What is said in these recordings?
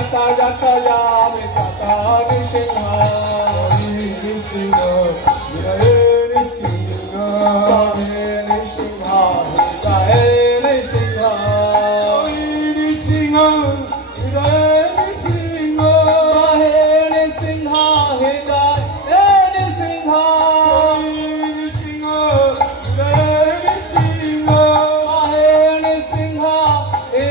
जाता जाता जामे जाता निशिंगा निशिंगा जय निशिंगा जय निशिंगा जय निशिंगा निशिंगा जय निशिंगा हे निशिंगा हे निशिंगा निशिंगा जय निशिंगा हे निशिंगा हे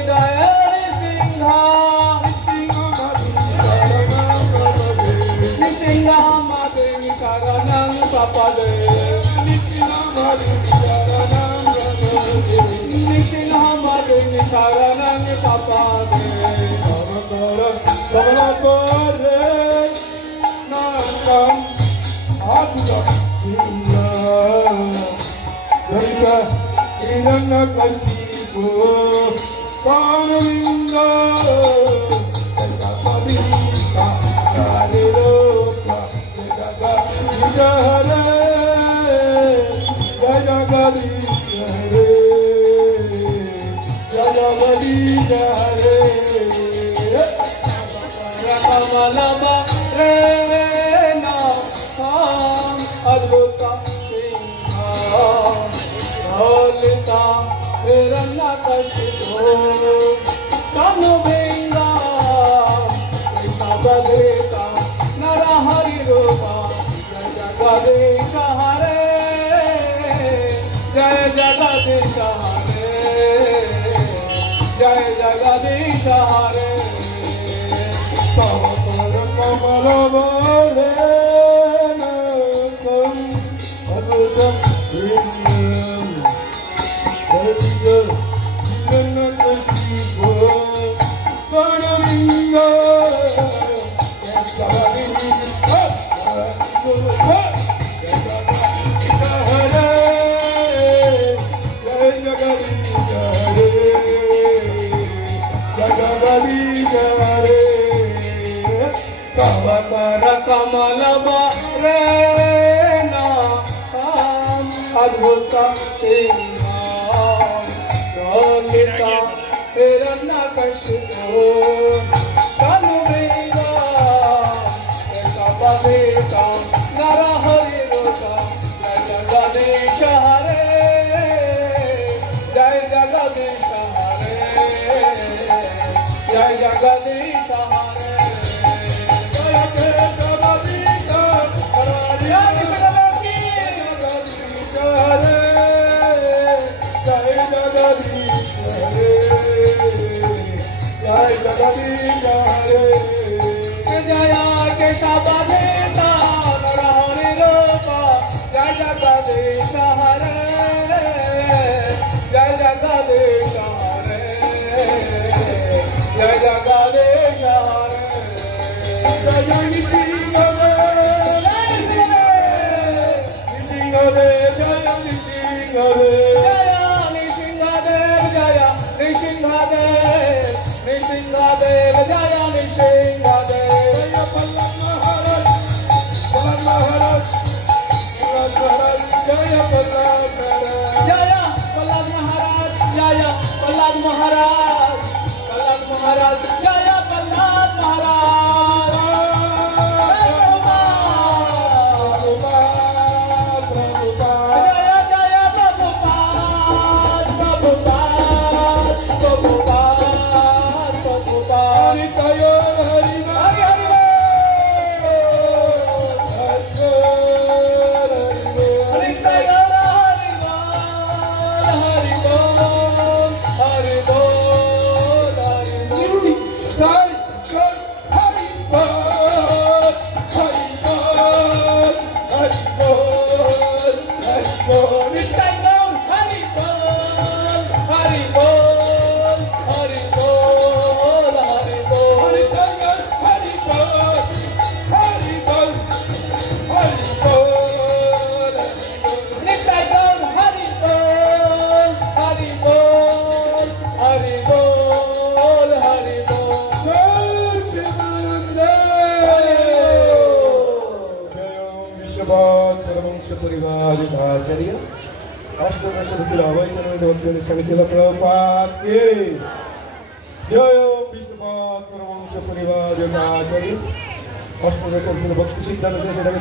Nishinga Mate Nisharanam Papade Nishinga Mate Nisharanam Papade Kamalapare Nakam Adhya Singa Dharika Irana Kashipu Panavinga Sapadika Hariroka Jagadi Jagadi Jagadi Jagadi Ramalama Rena Ham Adhuta Singha Holita Hiranya Kashipu Kanu Vinga Shabadeta Narahari Rupa Jagadisha Hare Jai Jagadisha Hare Jai Jagadisha Hare Pavapara Kamalavare Nakam Adhutam Vinyam Jaya Janakashipo Panavinga Pavapara Kamalabare Nakam Adhuta Singha Lolita Hiranyakashipu Kanu Vinga Sabadeta Narahari Ruka Jagadisha Hare Jai Jagadisha Hare Jai Jagadisha Hare Jaya Keshavadeta Narahari Rupa Jai Jagadisha Hare Jai Jagadisha Hare Jai Jagadisha Hare Jai Nishinga Nishinga Jaya Nishinga Jaya Nishinga Jaya Nishinga Nishinga Jaya Nishinga Jaya Pallat Maharaj Pallat Maharaj Pallat Maharaj Jaya Pallat Maharaj Jaya Pallat Maharaj Jaya Pallat Maharaj Pallat Maharaj Jaya Pallat Maharaj परिवारिकाचार्य अष्टदश Sami Sila Prabhupada ki Jaya Vishnupada Paramahansa পরিবার আচার্য অষ্টদশ ভক্তি সিদ্ধান্ত সেটাকে